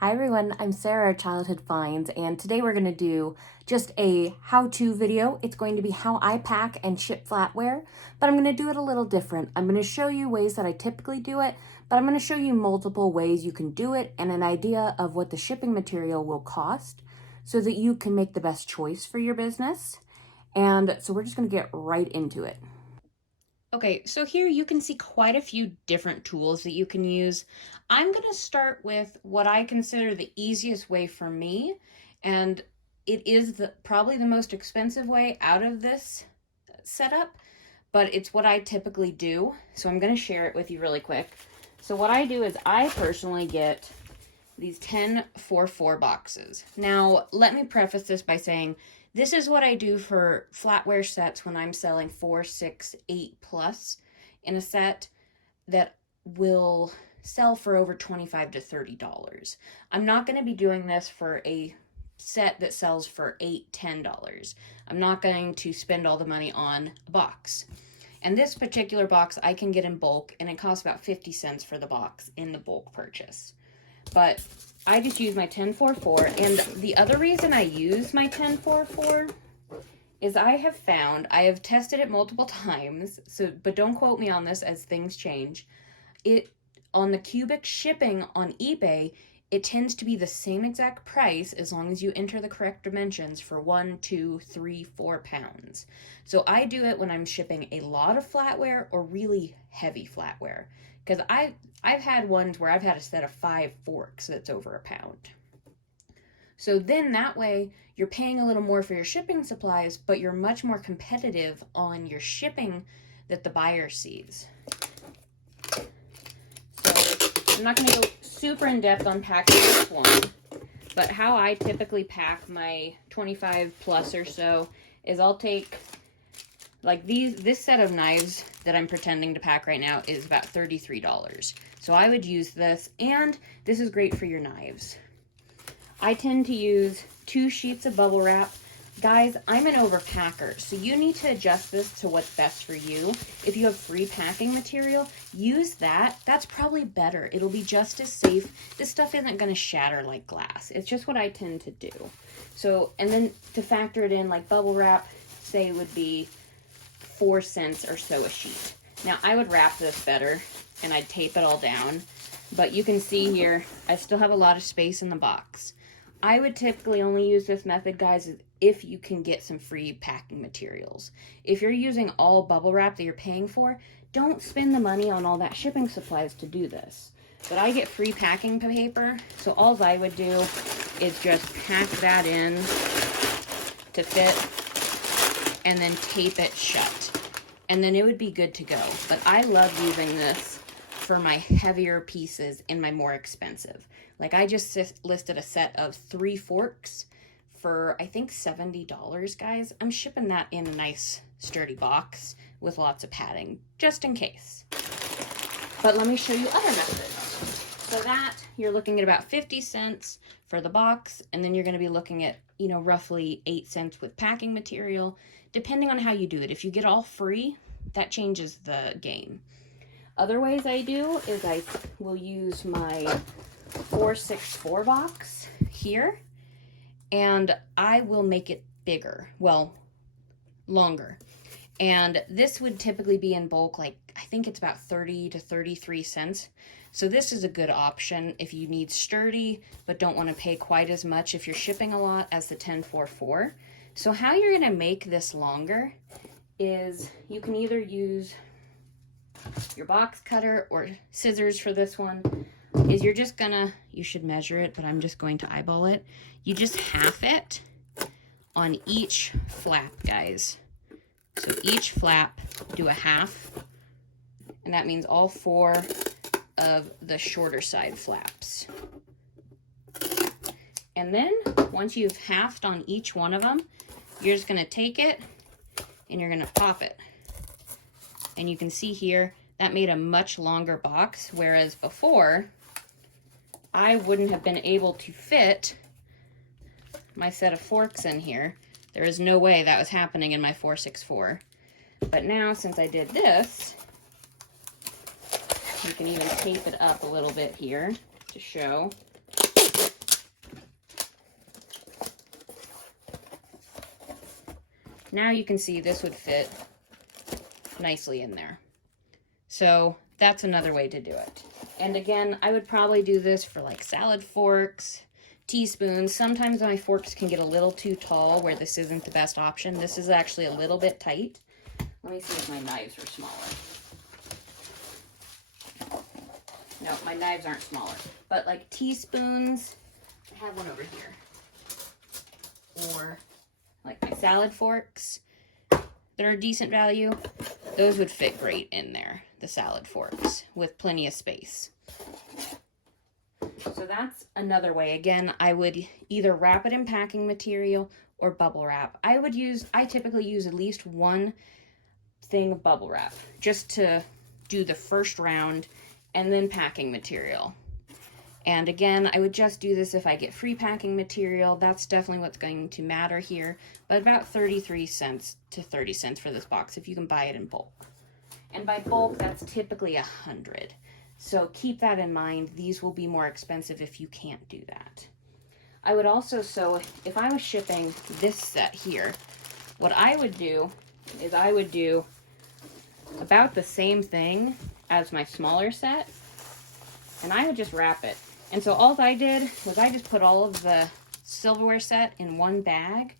Hi everyone, I'm Sarah, Childhood Finds, and today we're going to do just a how-to video. It's going to be how I pack and ship flatware, but I'm going to do it a little different. I'm going to show you ways that I typically do it, but I'm going to show you multiple ways you can do it and an idea of what the shipping material will cost so that you can make the best choice for your business. And so we're just going to get right into it. Okay, so here you can see quite a few different tools that you can use. I'm going to start with what I consider the easiest way for me, and it is probably the most expensive way out of this setup, but it's what I typically do. So I'm going to share it with you really quick. So what I do is I personally get these 10 4x4 boxes. Now, let me preface this by saying this is what I do for flatware sets when I'm selling 4, 6, 8 plus in a set that will sell for over $25 to $30. I'm not going to be doing this for a set that sells for $8, $10. I'm not going to spend all the money on a box. And this particular box I can get in bulk, and it costs about 50 cents for the box in the bulk purchase. But I just use my 1044, and the other reason I use my 1044 is I have tested it multiple times, but don't quote me on this as things change. On the cubic shipping on eBay, it tends to be the same exact price as long as you enter the correct dimensions for 1, 2, 3, 4 pounds. So I do it when I'm shipping a lot of flatware or really heavy flatware. Because I've had ones where I've had a set of 5 forks that's over a pound. So then that way you're paying a little more for your shipping supplies, but you're much more competitive on your shipping that the buyer sees. So I'm not going to go super in depth on packing this one, but how I typically pack my 25 plus or so is I'll take like this set of knives that I'm pretending to pack right now is about $33. So I would use this, and this is great for your knives. I tend to use 2 sheets of bubble wrap. Guys, I'm an overpacker, so you need to adjust this to what's best for you. If you have free packing material, use that. That's probably better. It'll be just as safe. This stuff isn't going to shatter like glass. It's just what I tend to do. So, and then to factor it in, like bubble wrap, say would be 4 cents or so a sheet. Now I would wrap this better and I'd tape it all down, but you can see here I still have a lot of space in the box. I would typically only use this method, guys, if you can get some free packing materials. If you're using all bubble wrap that you're paying for, don't spend the money on all that shipping supplies to do this. But I get free packing paper, so all I would do is just pack that in to fit and then tape it shut. And then it would be good to go. But I love using this for my heavier pieces and my more expensive. Like I just listed a set of 3 forks for I think $70, guys. I'm shipping that in a nice sturdy box with lots of padding, just in case. But let me show you other methods. So that you're looking at about 50 cents for the box, and then you're going to be looking at, roughly 8 cents with packing material, depending on how you do it. If you get all free, that changes the game. Other ways I do is I will use my 4x4 box here, and I will make it bigger, well, longer. And this would typically be in bulk, like I think it's about 30 to 33 cents. So this is a good option if you need sturdy, but don't want to pay quite as much if you're shipping a lot as the 1044. So how you're going to make this longer is you can either use your box cutter or scissors for this one. Is you should measure it, but I'm just going to eyeball it. You just half it on each flap, guys. So each flap, do a half, and that means all 4 of the shorter side flaps. And then once you've halved on each one of them, you're just going to take it and you're going to pop it. And you can see here, that made a much longer box, whereas before, I wouldn't have been able to fit my set of forks in here. There is no way that was happening in my 4x4. But now, since I did this, you can even tape it up a little bit here to show. Now you can see this would fit nicely in there. So that's another way to do it. And again, I would probably do this for like salad forks, teaspoons. Sometimes my forks can get a little too tall where this isn't the best option. This is actually a little bit tight. Let me see if my knives are smaller. No, my knives aren't smaller. But like teaspoons, I have one over here. Or like my salad forks that are decent value, those would fit great in there, the salad forks, with plenty of space. So that's another way. Again, I would either wrap it in packing material or bubble wrap. I typically use at least one thing of bubble wrap just to do the first round, and then packing material. And again, I would just do this if I get free packing material. That's definitely what's going to matter here. But about 33 cents to 30 cents for this box if you can buy it in bulk. And by bulk, that's typically 100. So keep that in mind. These will be more expensive if you can't do that. I would also, so if I was shipping this set here, what I would do is I would do about the same thing as my smaller set, and I would just wrap it. And so all I did was I just put all of the silverware set in one bag.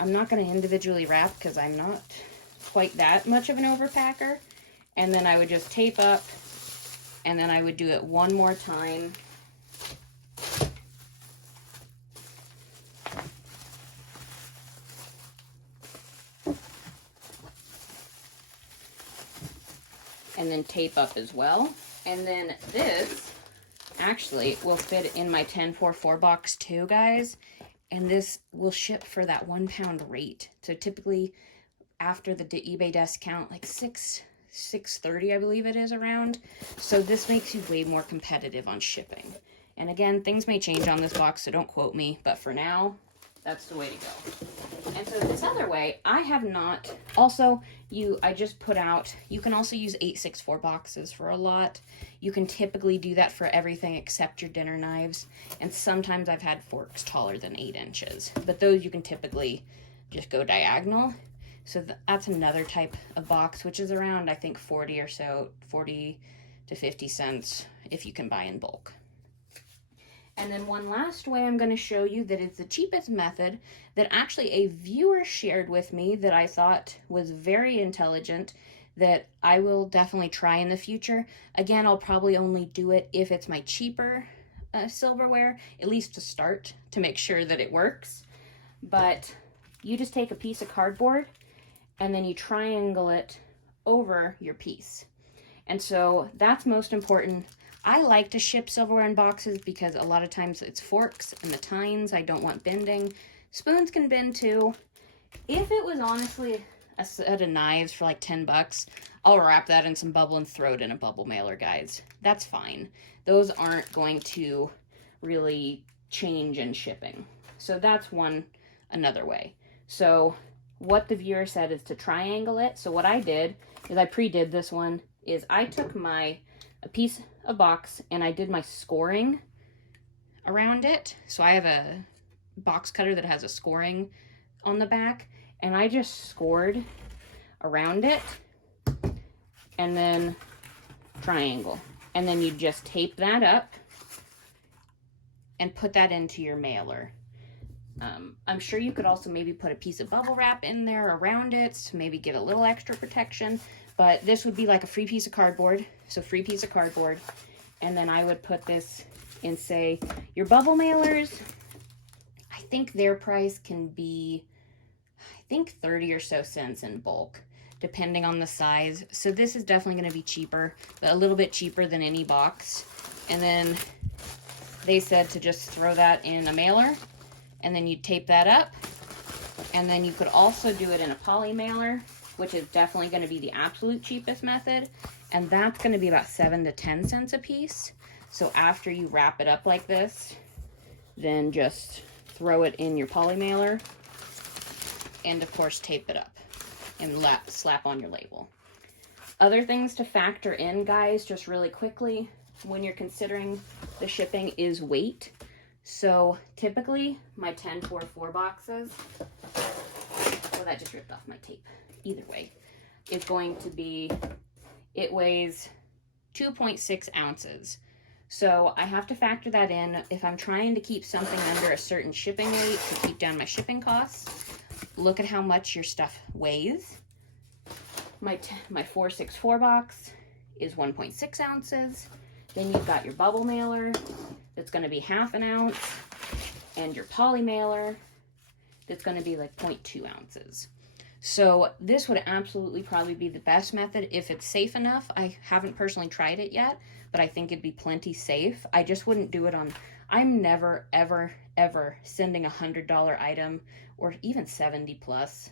I'm not going to individually wrap because I'm not quite that much of an overpacker. And then I would just tape up, and then I would do it one more time. And then tape up as well. And then this actually will fit in my 1044 box too, guys. And this will ship for that £1 rate. So typically after the eBay discount, like $6.30, I believe it is around. So this makes you way more competitive on shipping. And again, things may change on this box, so don't quote me. But for now, that's the way to go. And so this other way, I have not, also, I just put out, you can also use 864 boxes for a lot. You can typically do that for everything except your dinner knives. And sometimes I've had forks taller than 8 inches. But those you can typically just go diagonal. So that's another type of box, which is around, I think, 40 or so, 40 to 50 cents if you can buy in bulk. And then one last way I'm going to show you that is the cheapest method that actually a viewer shared with me that I thought was very intelligent, that I will definitely try in the future. Again, I'll probably only do it if it's my cheaper silverware, at least to start, to make sure that it works. But you just take a piece of cardboard and then you triangle it over your piece. And so that's most important. I like to ship silverware in boxes because a lot of times it's forks and the tines I don't want bending. Spoons can bend too. If it was honestly a set of knives for like 10 bucks, I'll wrap that in some bubble and throw it in a bubble mailer, guys. That's fine. Those aren't going to really change in shipping. So that's another way. So what the viewer said is to triangle it. So what I did is I pre-did this one, is I took a piece of box and I did my scoring around it. So I have a box cutter that has a scoring on the back, and I just scored around it and then triangle. And then you just tape that up and put that into your mailer. I'm sure you could also maybe put a piece of bubble wrap in there around it to maybe get a little extra protection. But this would be like a free piece of cardboard. So free piece of cardboard. And then I would put this in, say, your bubble mailers. I think their price can be, 30 or so cents in bulk, depending on the size. So this is definitely going to be cheaper, but a little bit cheaper than any box. And then they said to just throw that in a mailer, and then you tape that up. And then you could also do it in a poly mailer, which is definitely going to be the absolute cheapest method. And that's going to be about 7 to 10 cents a piece. So after you wrap it up like this, then just throw it in your poly mailer. And of course, tape it up and slap on your label. Other things to factor in, guys, just really quickly, when you're considering the shipping, is weight. So typically my 1044 boxes, oh, that just ripped off my tape. Either way, is going to be, it weighs 2.6 ounces. So I have to factor that in if I'm trying to keep something under a certain shipping weight to keep down my shipping costs. Look at how much your stuff weighs. My 464 box is 1.6 ounces. Then you've got your bubble mailer that's going to be 1/2 ounce, and your poly mailer that's going to be like 0.2 ounces. So this would absolutely probably be the best method if it's safe enough. I haven't personally tried it yet, but I think it'd be plenty safe. I just wouldn't do it on, I'm never, ever, ever sending a $100 item or even 70 plus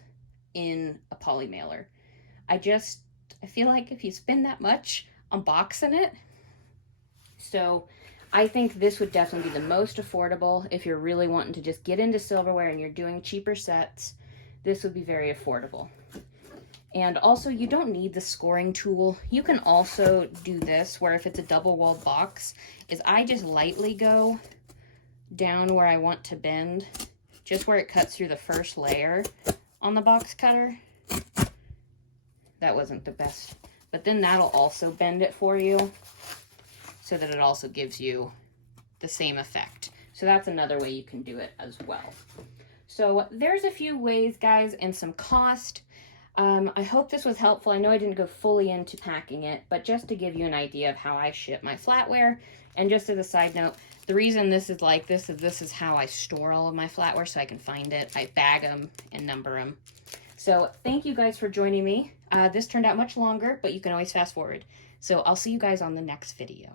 in a poly mailer. I feel like if you spend that much on boxing it, so I think this would definitely be the most affordable if you're really wanting to just get into silverware and you're doing cheaper sets. This would be very affordable. And also, you don't need the scoring tool. You can also do this where if it's a double-walled box, is I just lightly go down where I want to bend, just where it cuts through the first layer on the box cutter. That wasn't the best, but then that'll also bend it for you so that it also gives you the same effect. So that's another way you can do it as well. So there's a few ways, guys, and some cost. I hope this was helpful. I know I didn't go fully into packing it, but just to give you an idea of how I ship my flatware. And just as a side note, the reason this is like this is how I store all of my flatware so I can find it. I bag them and number them. So thank you guys for joining me. This turned out much longer, but you can always fast forward. So I'll see you guys on the next video.